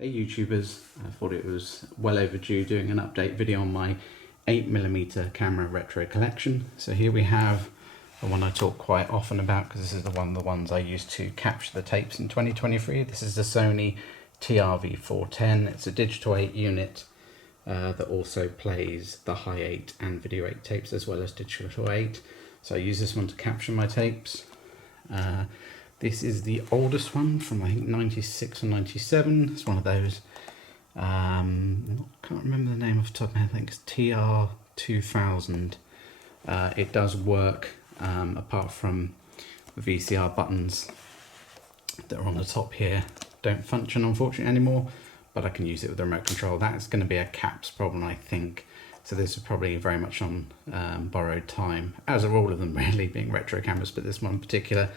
Hey YouTubers, I thought it was well overdue doing an update video on my 8mm camera retro collection. So here we have the one I talk quite often about because this is the ones I used to capture the tapes in 2023. This is the Sony TRV410. It's a digital 8 unit that also plays the high 8 and video 8 tapes as well as digital 8. So I use this one to capture my tapes. This is the oldest one from I think 96 or 97. It's one of those. Can't remember the name off the top of my head. I think it's TR2000. It does work apart from the VCR buttons that are on the top here. Don't function unfortunately anymore, but I can use it with the remote control. That's going to be a caps problem, I think. So this is probably very much on borrowed time, as are all of them really, being retro cameras, but this one in particular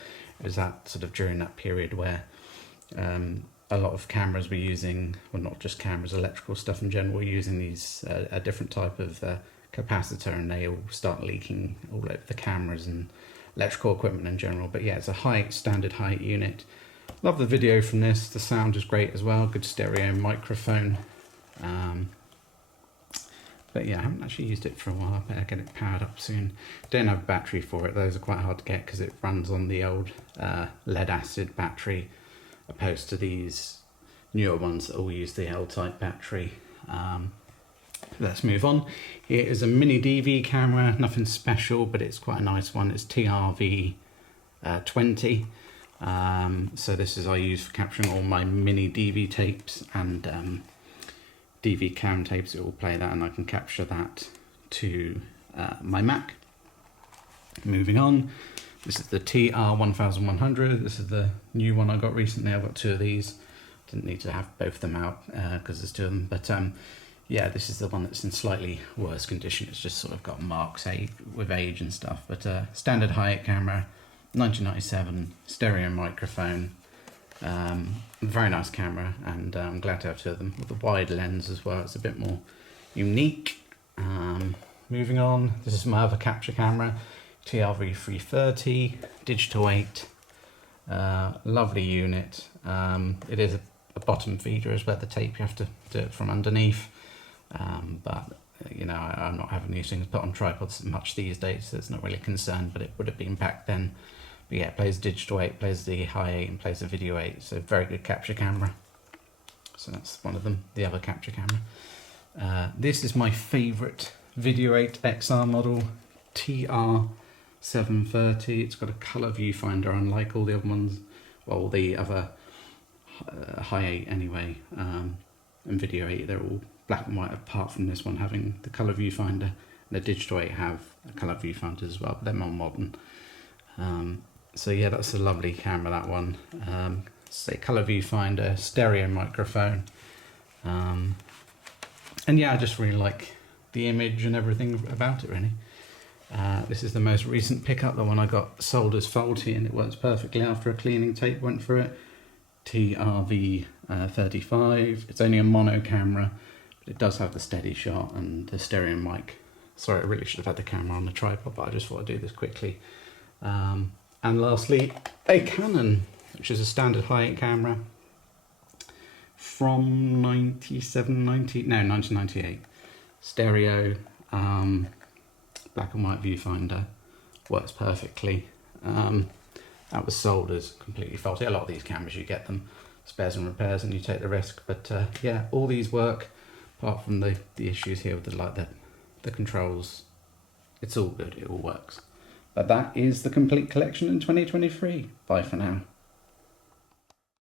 is that sort of during that period where a lot of cameras were using, well not just cameras, electrical stuff in general, were using these a different type of capacitor, and they all start leaking all over the cameras and electrical equipment in general. But yeah, it's a standard height unit. Love the video from this. The sound is great as well, good stereo microphone. But yeah, I haven't actually used it for a while. I better get it powered up soon. Don't have a battery for it. Those are quite hard to get because it runs on the old lead acid battery, opposed to these newer ones that all use the L-type battery. Let's move on. Here is a mini DV camera, nothing special, but it's quite a nice one. It's TRV 20. So this is I use for capturing all my mini DV tapes and DV cam tapes. It will play that and I can capture that to my Mac. Moving on, this is the TR1100. This is the new one I got recently. I've got two of these. Didn't need to have both of them out because there's two of them, but yeah, this is the one that's in slightly worse condition. It's just sort of got marks with age and stuff, but standard high-8 camera, 1997, stereo microphone. Very nice camera, and I'm glad to have two of them with a wide lens as well. It's a bit more unique. Moving on, this is my other capture camera, TRV 330, digital 8. Lovely unit. It is a bottom feeder as well. The tape you have to do it from underneath, but you know, I'm not having these things put on tripods much these days, so it's not really a concern, but it would have been back then. But yeah, it plays digital 8, plays the high 8 and plays the video 8, so very good capture camera. So that's one of them, the other capture camera. This is my favourite video 8 XR model, TR730. It's got a colour viewfinder, unlike all the other ones, well, the other high 8 anyway, and video 8, they're all black and white apart from this one having the colour viewfinder. And the digital 8 have a colour viewfinder as well, but they're more modern. So yeah, that's a lovely camera, that one. Say colour viewfinder, stereo microphone, and yeah, I just really like the image and everything about it really. This is the most recent pickup, the one I got sold as faulty, and it works perfectly after a cleaning tape went through it. TRV 35. It's only a mono camera, but it does have the steady shot and the stereo mic. Sorry, I really should have had the camera on the tripod, but I just thought I'd do this quickly. And lastly, a Canon, which is a standard high-8 camera from 1998. Stereo, black and white viewfinder, works perfectly. That was sold as completely faulty. A lot of these cameras, you get them spares and repairs and you take the risk, but yeah, all these work apart from the issues here with the controls. It's all good, it all works. But that is the complete collection in 2023. Bye for now.